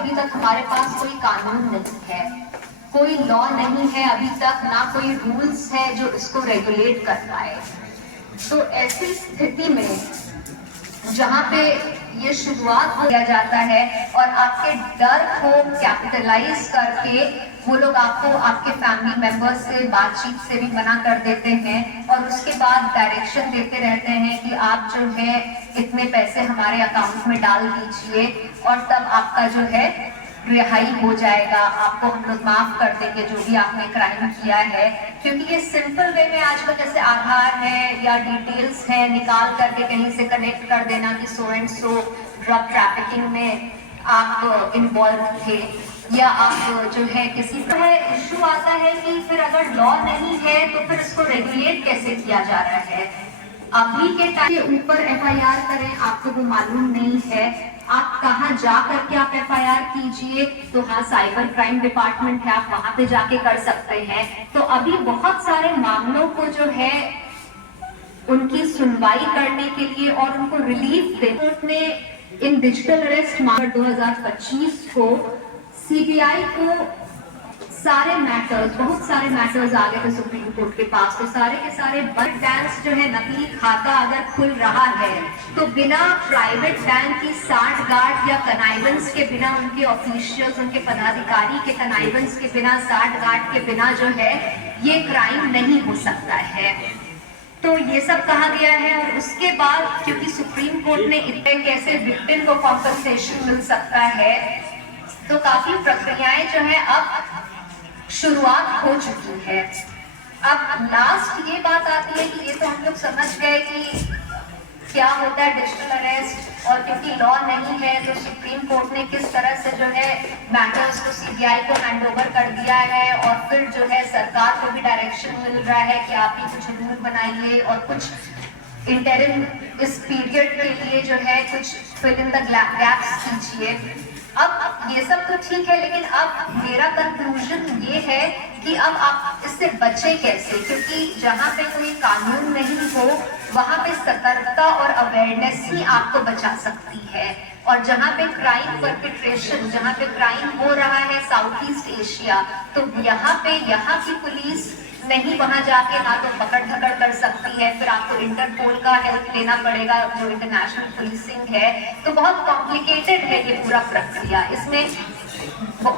अभी तक हमारे पास कोई कानून नहीं है, कोई लॉ नहीं है अभी तक, ना कोई रूल्स है जो इसको रेगुलेट कर पाए। तो ऐसी स्थिति में जहाँ पे ये शुरुआत हो जाता है और आपके डर को कैपिटलाइज करके वो लोग आपको आपके फैमिली मेंबर्स से बातचीत से भी मना कर देते हैं और उसके बाद डायरेक्शन देते रहते हैं कि आप जो है इतने पैसे हमारे अकाउंट में डाल दीजिए और तब आपका जो है रिहाई हो जाएगा, आपको हम लोग माफ कर देंगे जो भी आपने क्राइम किया है। क्योंकि ये सिंपल वे में आजकल जैसे आधार है या डिटेल्स है निकाल करके कहीं से कनेक्ट कर देना कि so and so drug trafficking में आप इन्वॉल्व थे या आप जो है किसी तरह इशू आता है कि फिर अगर लॉ नहीं है तो फिर इसको रेगुलेट कैसे किया जा रहा है। अभी के टाइम के ऊपर एफआईआर करें आपको वो मालूम नहीं है, आप कहाँ जा करके आप एफआईआर कीजिए, तो हाँ साइबर क्राइम डिपार्टमेंट है, आप वहां पे जाके कर सकते हैं। तो अभी बहुत सारे मामलों को जो है उनकी सुनवाई करने के लिए और उनको रिलीफ देने कोर्ट ने इन डिजिटल अरेस्ट मार्च 2025 को सीबीआई को सारे मैटर्स, बहुत सारे मैटर्स आ गए थे सुप्रीम कोर्ट के पास, तो सारे के सारे बड़े बैंक जो है नकली खाता अगर खुल रहा है तो बिना प्राइवेट बैंक की साठ गार्ड या कनाइवेंस के बिना, उनके ऑफिशियल्स उनके पदाधिकारी के कनाइवेंस के बिना, साठ गार्ड के बिना जो है ये क्राइम नहीं हो सकता है। तो ये सब कहा गया है और उसके बाद क्योंकि सुप्रीम कोर्ट ने इतने कैसे विक्टिम को कॉम्पनसेशन मिल सकता है तो काफी प्रक्रियाएं जो है अब शुरुआत हो चुकी है। अब लास्ट ये बात आती है कि ये तो हम लोग समझ गए कि क्या होता है डिजिटल अरेस्ट, और क्योंकि लॉ नहीं है तो सुप्रीम कोर्ट ने किस तरह से जो है मैटर्स को सीबीआई को हैंडओवर कर दिया है और फिर जो है सरकार को भी डायरेक्शन मिल रहा है कि आप ही कुछ रूल बनाइए और कुछ इंटरिम इस पीरियड के लिए जो है कुछ फिल इन द गैप्स कीजिए। अब ये सब तो ठीक है, लेकिन अब मेरा कंक्लूजन ये है कि अब आप इससे बचे कैसे, क्योंकि जहाँ पे कोई कानून नहीं हो वहाँ पे सतर्कता और अवेयरनेस ही आपको बचा सकती है। और जहाँ पे क्राइम परपिट्रेशन, जहाँ पे क्राइम हो रहा है साउथ ईस्ट एशिया, तो यहाँ की पुलिस नहीं वहां जाके ना तो पकड़ धकड़ कर सकती है, फिर आपको इंटरपोल का हेल्प लेना पड़ेगा जो इंटरनेशनल पुलिसिंग है। तो बहुत कॉम्प्लिकेटेड है ये पूरा प्रक्रिया, इसमें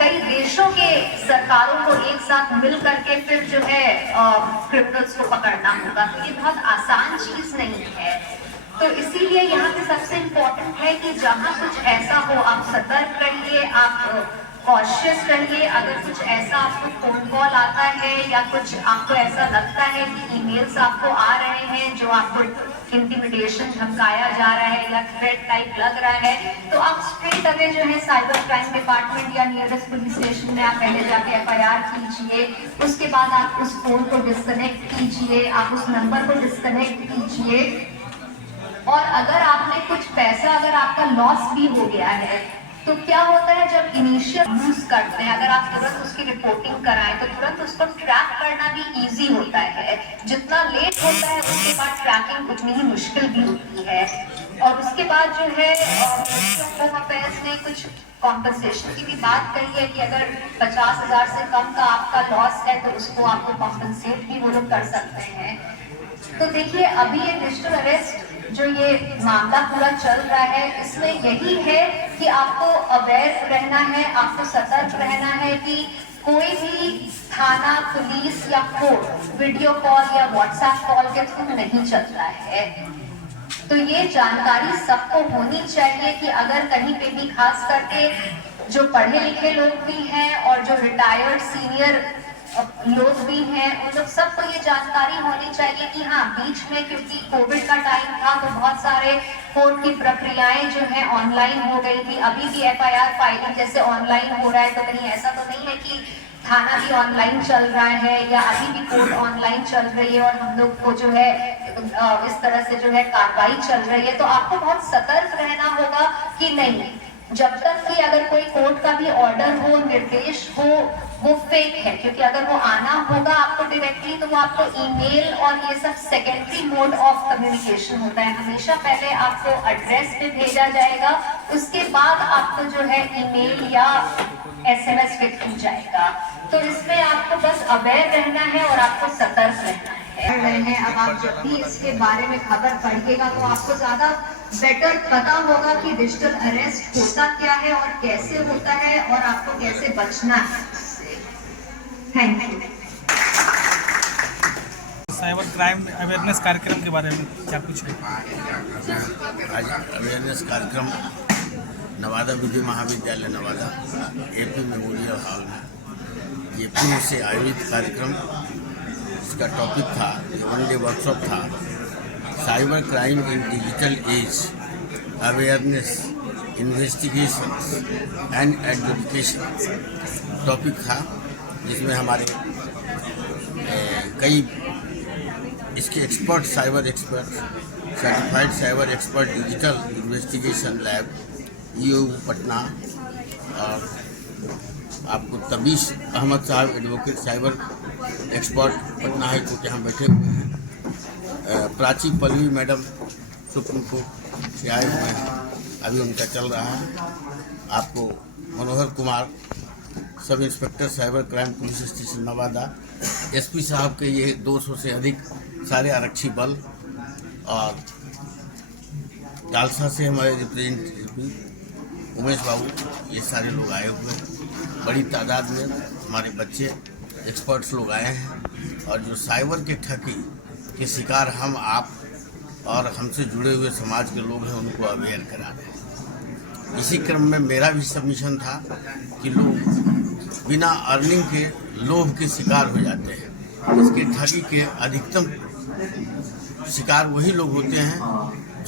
कई देशों के सरकारों को एक साथ मिल करके फिर जो है क्रिमिनल्स को पकड़ना होगा, तो ये बहुत आसान चीज नहीं है। तो इसीलिए यहाँ पे सबसे इम्पोर्टेंट है कि जहाँ कुछ ऐसा हो आप सतर्क रहिए, आप कॉशियस रहिए। अगर कुछ ऐसा आपको फोन कॉल आता है या कुछ आपको ऐसा लगता है कि ईमेल्स आपको आ रहे हैं जो आपको इंटिमिडेशन धमकाया जा रहा है या थ्रेट टाइप लग रहा है, तो आप स्ट्रेट अवे जो है साइबर क्राइम डिपार्टमेंट या नियरेस्ट पुलिस स्टेशन में आप पहले जाके एफआईआर कीजिए। उसके बाद आप उस फोन को डिस्कनेक्ट कीजिए, आप उस नंबर को डिस्कनेक्ट कीजिए। और अगर आपने कुछ पैसा, अगर आपका लॉस भी हो गया है, तो क्या होता है जब इनिशियल यूज करते हैं, अगर आप तुरंत उसकी रिपोर्टिंग कराएं तो तुरंत उसको ट्रैक करना भी इजी होता है। जितना लेट होता है उसके बाद ट्रैकिंग उतनी ही मुश्किल भी होती है। और उसके बाद जो है होम अफेयर्स ने कुछ कॉम्पनसेशन की भी बात कही है कि अगर 50,000 से कम का आपका लॉस है तो उसको आपको कॉम्पनसेट भी वो लोग कर सकते हैं। तो देखिए अभी ये डिजिटल अरेस्ट जो ये मामला पूरा चल रहा है, इसमें यही है कि आपको अवेयर रहना है, आपको सतर्क रहना है कि कोई भी थाना, पुलिस या कोर्ट वीडियो कॉल या व्हाट्सएप कॉल के थ्रू नहीं चलता है। तो ये जानकारी सबको होनी चाहिए कि अगर कहीं पे भी, खास करके जो पढ़े लिखे लोग भी हैं और जो रिटायर्ड सीनियर लोग भी हैं, उन लोग सबको ये जानकारी होनी चाहिए कि हाँ बीच में क्योंकि कोविड का टाइम था तो बहुत सारे कोर्ट की प्रक्रियाएं जो है ऑनलाइन हो गई थी। अभी भी एफआईआर फाइलिंग जैसे ऑनलाइन हो रहा है, तो कहीं ऐसा तो नहीं है कि थाना भी ऑनलाइन चल रहा है या अभी भी कोर्ट ऑनलाइन चल रही है और हम लोग को जो है इस तरह से जो है कार्रवाई चल रही है। तो आपको बहुत सतर्क रहना होगा कि नहीं, जब तक कि अगर कोई कोर्ट का भी ऑर्डर हो, निर्देश हो, वो फेक है। क्योंकि अगर वो आना होगा आपको डायरेक्टली तो वो आपको ईमेल और ये सब सेकेंडरी मोड ऑफ कम्युनिकेशन होता है। हमेशा पहले आपको एड्रेस पे भेजा जाएगा, उसके बाद आपको जो है ईमेल या SMS फिट हो जाएगा। तो इसमें आपको बस अवेयर रहना है और आपको सतर्क रहना है। अब आप जब भी इसके बारे में खबर पढ़िएगा तो आपको ज्यादा बेटर पता होगा कि डिजिटल अरेस्ट होता क्या है और कैसे होता है और आपको कैसे बचना है उससे। Thank you. Cyber crime awareness कार्यक्रम के बारे में क्या कुछ है? आज अवेयरनेस कार्यक्रम नवादा विजय महाविद्यालय नवादा AP मेमोरियल हॉल में AP से आयोजित कार्यक्रम, इसका टॉपिक था, वन डे वर्कशॉप था, cyber crime in digital age, awareness, investigation and adjudication topic था, जिसमें हमारे कई इसके expert, cyber expert, certified cyber expert digital investigation lab EOU Patna और आपको तबीश अहमद साहब advocate cyber expert Patna high court यहाँ बैठे हुए हैं। Prachi Pallavi madam supreme court से आए हुए हैं, अभी उनका चल रहा है। आपको Manohar Kumar sub inspector cyber crime police station Nawada, SP साहब के ये 200 से अधिक सारे आरक्षी बल और जालसा से हमारे रिप्रेजेंटेटिव उमेश बाबू, ये सारे लोग आए हुए हैं। बड़ी तादाद में हमारे बच्चे एक्सपर्ट्स लोग आए हैं और जो साइबर के ठगी के शिकार हम, आप और हमसे जुड़े हुए समाज के लोग हैं, उनको अवेयर करा रहे हैं। इसी क्रम में मेरा भी सबमिशन था कि लोग बिना अर्निंग के लोभ के शिकार हो जाते हैं। इसके ठगी के अधिकतम शिकार वही लोग होते हैं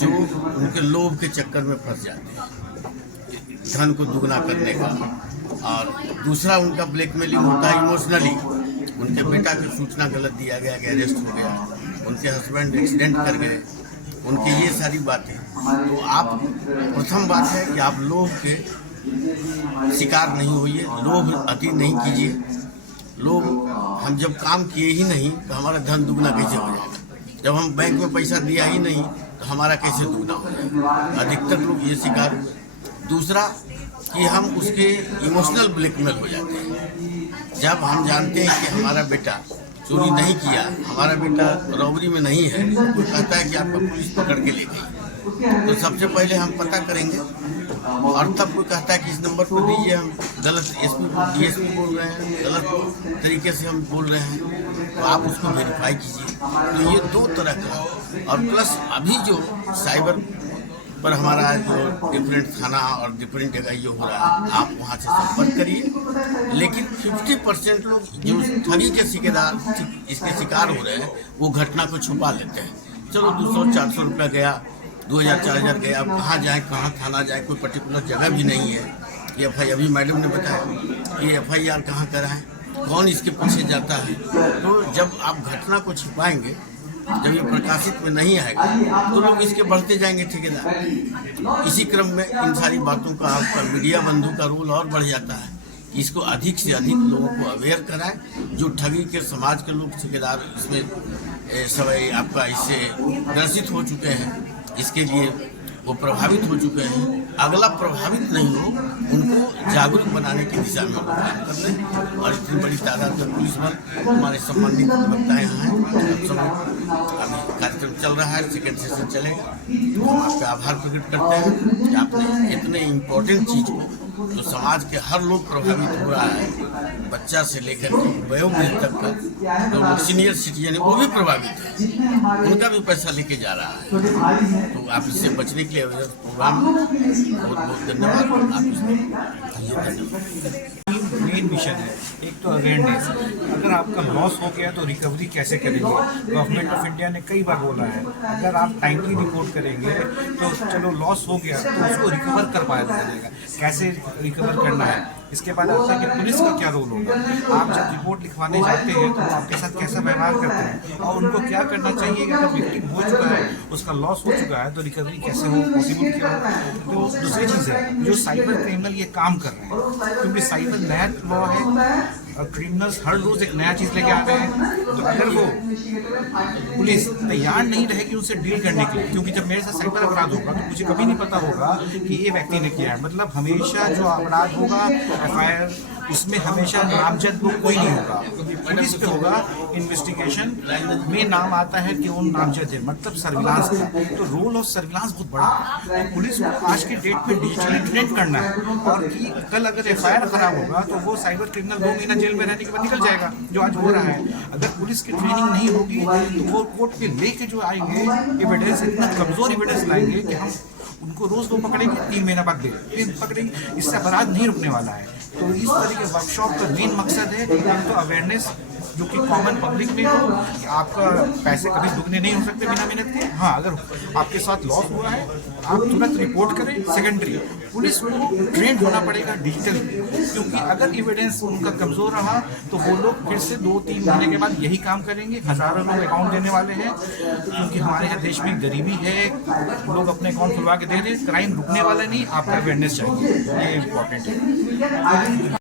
जो उनके लोभ के चक्कर में फंस जाते हैं, धन को दुगना करने का। और दूसरा उनका ब्लैकमेलिंग होता है इमोशनली। उनके बेटा की सूचना गलत दिया गया कि अरेस्ट हो गया, उनके हस्बैंड एक्सीडेंट कर गए, उनकी ये सारी बातें। तो आप, प्रथम बात है कि आप लोभ के शिकार नहीं होइए, लोभ अति नहीं कीजिए। लोग, हम जब काम किए ही नहीं तो हमारा धन दुगना कैसे हो जाएगा? जब हम बैंक में पैसा दिया ही नहीं तो हमारा कैसे दुगना हो जाएगा? अधिकतर लोग ये शिकार हुए। दूसरा कि हम उसके इमोशनल ब्लैकमेल हो जाते हैं। जब हम जानते हैं कि हमारा बेटा चोरी नहीं किया, हमारा बेटा रॉबरी में नहीं है, तो कहता है कि आपको पुलिस पकड़ के ले गई, तो सबसे पहले हम पता करेंगे। और तब कोई कहता है कि इस नंबर पर दीजिए, हम गलत DSP बोल रहे हैं, गलत तरीके से हम बोल रहे हैं, तो आप उसको वेरीफाई कीजिए। तो ये दो तरह का। और प्लस अभी जो साइबर पर हमारा जो डिफरेंट थाना और डिफरेंट जगह ये हो रहा है, आप वहाँ से संपर्क करिए। लेकिन 50% लोग जो ठगी के इसके शिकार हो रहे हैं, वो घटना को छुपा लेते हैं। चलो 200-400 रुपया गया, 2000-4000 गया, अब कहाँ जाए, कहाँ थाना जाए, कोई पर्टिकुलर जगह भी नहीं है। ये FIR, अभी मैडम ने बताया ये FIR कहाँ कराएं, कौन इसके पीछे जाता है। तो जब आप घटना को छिपाएंगे, जब ये प्रकाशित में नहीं आएगा, तो लोग इसके बढ़ते जाएंगे ठेकेदार। इसी क्रम में इन सारी बातों का आपका मीडिया बंधु का रोल और बढ़ जाता है कि इसको अधिक से अधिक लोगों को अवेयर कराएं। जो ठगी के समाज के लोग ठेकेदार इसमें सब आपका इससे ग्रसित हो चुके हैं, इसके लिए वो प्रभावित हो चुके हैं। अगला प्रभावित नहीं हो, उनको जागरूक बनाने की दिशा में काम कर रहे हैं। और इतनी बड़ी तादाद में पुलिस बल, हमारे सम्मानित वक्ता यहाँ हैं, सब अभी कार्यक्रम चल रहा है, सेकेंड सेशन चलेगा। हम आपका आभार प्रकट करते हैं कि आपने इतने इम्पोर्टेंट चीज़ को, जो समाज के हर लोग प्रभावित हो रहा है, बच्चा से लेकर वयोवृद्ध तक का, जो सीनियर सिटीजन है वो भी प्रभावित है, उनका भी पैसा लेके जा रहा है। तो आप इससे बचने के लिए प्रोग्राम, बहुत बहुत धन्यवाद। आप इसमें मेन मिशन है, एक तो अवेयरनेस। अगर आपका लॉस हो गया तो रिकवरी कैसे करेंगे? गवर्नमेंट ऑफ इंडिया ने कई बार बोला है, अगर आप टाइमली रिपोर्ट करेंगे तो चलो लॉस हो गया तो उसको रिकवर कर पाया जाएगा। कैसे रिकवर करना है, इसके बाद आता है कि पुलिस का क्या रोल होगा। आप जब रिपोर्ट लिखवाने जाते हैं तो आपके साथ कैसा व्यवहार करते हैं और उनको क्या करना चाहिए कि अगर विक्टिम हो चुका है, उसका लॉस हो चुका है, तो रिकवरी कैसे हो, पॉसिबल क्या हो। तो दूसरी चीज़ है, जो साइबर क्रिमिनल ये काम कर रहे हैं, क्योंकि साइबर नया लॉ है, और क्रिमिनल्स हर रोज एक नया चीज लेके आ रहे हैं। तो अगर वो पुलिस तैयार नहीं रहेगी उनसे डील करने के लिए, क्योंकि जब मेरे साथ साइबर अपराध होगा तो मुझे कभी नहीं पता होगा कि ये व्यक्ति ने किया है। मतलब हमेशा जो अपराध होगा FIR उसमें हमेशा नामजद लोग कोई नहीं होगा, पुलिस पे होगा। इन्वेस्टिगेशन में नाम आता है कि वो नामजद है, मतलब सर्विलांस का। तो रोल ऑफ सर्विलांस बहुत बड़ा है। तो पुलिस को आज के डेट में डिजिटली ट्रेन करना है, और कि कल अगर FIR खराब होगा तो वो साइबर क्रिमिनल 2 महीना जेल में रहने के बाद निकल जाएगा, जो आज हो रहा है। अगर पुलिस की ट्रेनिंग नहीं होगी तो वो कोर्ट पे लेके जो आएंगे एविडेंस, इतना कमजोर एविडेंस लाएंगे कि हम उनको रोज वो पकड़ेंगे, 3 महीना बाद फिर पकड़ेंगे। इससे अपराध नहीं रुकने वाला है। तो इस तरह के वर्कशॉप का मेन मकसद है तो अवेयरनेस, जो कि कॉमन पब्लिक में हो कि आपका पैसे कभी दुगने नहीं हो सकते बिना मेहनत के। हाँ, अगर आपके साथ लॉस हुआ है आप तुरंत रिपोर्ट करें। सेकेंडरी, पुलिस को ट्रेन होना पड़ेगा डिजिटल, क्योंकि अगर एविडेंस उनका कमजोर रहा तो वो लोग फिर से 2-3 महीने के बाद यही काम करेंगे। हजारों लोग अकाउंट देने वाले हैं, क्योंकि हमारे यहाँ देश में गरीबी है, लोग अपने अकाउंट खुलवा के दे दें। क्राइम रुकने वाला नहीं, आपका अवेयरनेस चाहिए, ये इम्पोर्टेंट है।